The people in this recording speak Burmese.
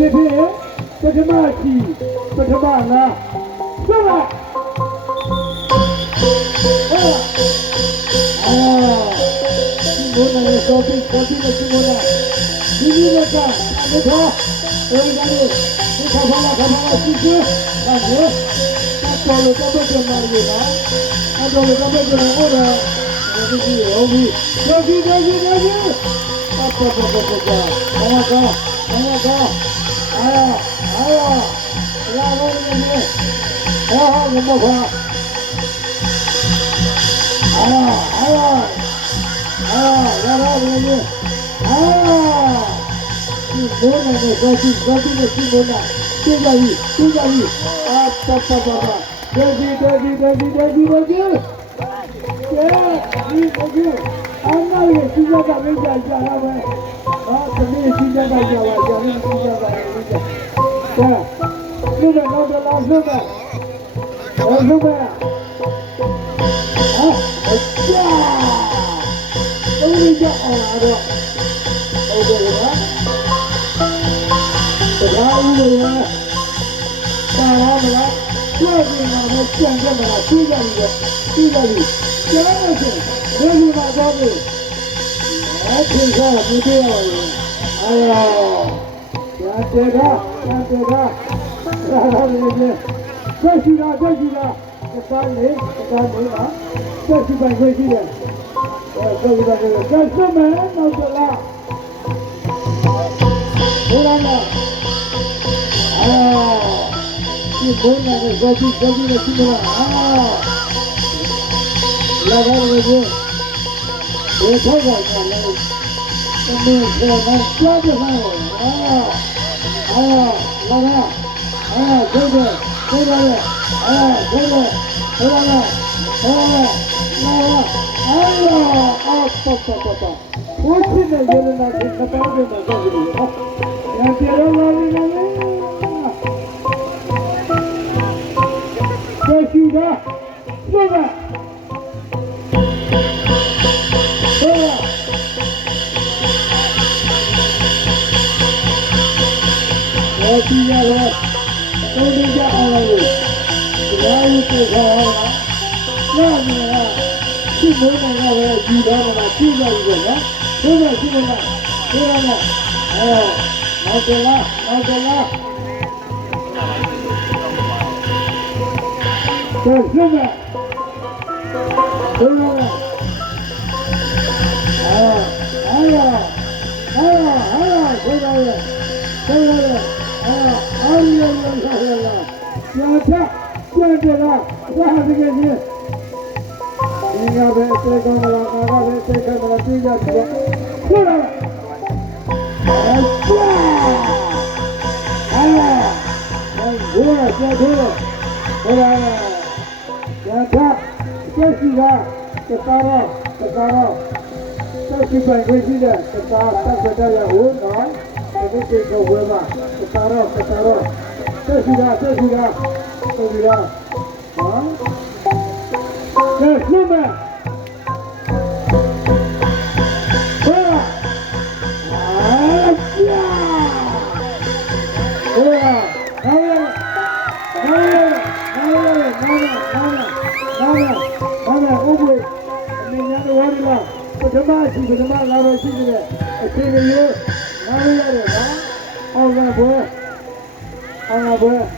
ဖြစ်ပထမရှိပထမလားဆက်ပါဘုန်းနဲ့စောပြီးနဲ့ဒီလိုလားဒီလိုကအမေတော်ဘယ်လိုလဲဒီခါဘာလာစီစီဘာလို့တော်လို့တော့ပြန်လာရလားအတော်လို့တော့ပြန်လာဟောတာဒီကြီးဟုတ်ပြီတော့ဒီပတ်ပတ်ဘာလာလို့နေဟာမမဘာလာလို့နေဒီဘုန်းနဲ့တော့ဒီနဲ့ဒီဘုန်းနဲ့ဒီကြပြီဒီဒီဒီအမရဲ့စီးကြတာလေးကြာလာပဲဟာသမီးစီးကြတာကြာလာကြာနေစီးကြတာလေးကြာလူကတော့လာလူကလူကဟာအချာတော်ကြီးကြအောင်လာတော့ဟုတ်တယ်လားတရားဦးလို့ပါလားမလားကျွတ်နေမှာမကြံကြမလားသိကြပြီကြားလို့ဆိုဘယ်လိုမှတော့ဘူးအဲ့ဒီကမတွေ့ရဘူးရာတေကရာလေးဆက်ရှိလားကစားနေပါဆက်ရှိပါခွင့်ရှိတယ်ဆက်ရှိပါခွင့်ဆက်စမယ်နောက်ကြလားဘယ်လားဒီဘုန်းနဲ့ဇောပြီးနဲ့ရှိမလားလာပါလို့ဒီထောက်ပါကလည်းသမီးကတော့ကြားကြပါဦးလာဒုဒလာဘုန်းကြီးနဲ့ရလနာကိုကပောင်းနေမှာတော့ဒီဟာရပြေရောလာနေတယ်ကျေးဇူးပါဆိုပါဒီရတော့သုံးကြအောင်လို့ဒီလိုကိုခေါ်လာနာရှိမိုးနေရတယ်ဒီတော့မှရှိကြပြီကွာဘုရားရှိမလားဘုရားလားနောက်ကြလားကျေးဇူးပါဘုရားလားဆက်ရှိပိုင်ခွင့်ရှိတဲ့ကစားဆက်ကြတဲ့ဟိုနော်ဒီကိစ္စကိုဝယ်ပါကစားတော့ဆက်ရှိတာဆိုပြီးတော့ဟာကဲရှင်းမပထမလာတော့ရှိတဲ့အချိန်မျိုးနားရရတယ်နော်အောင်ကဘွယ်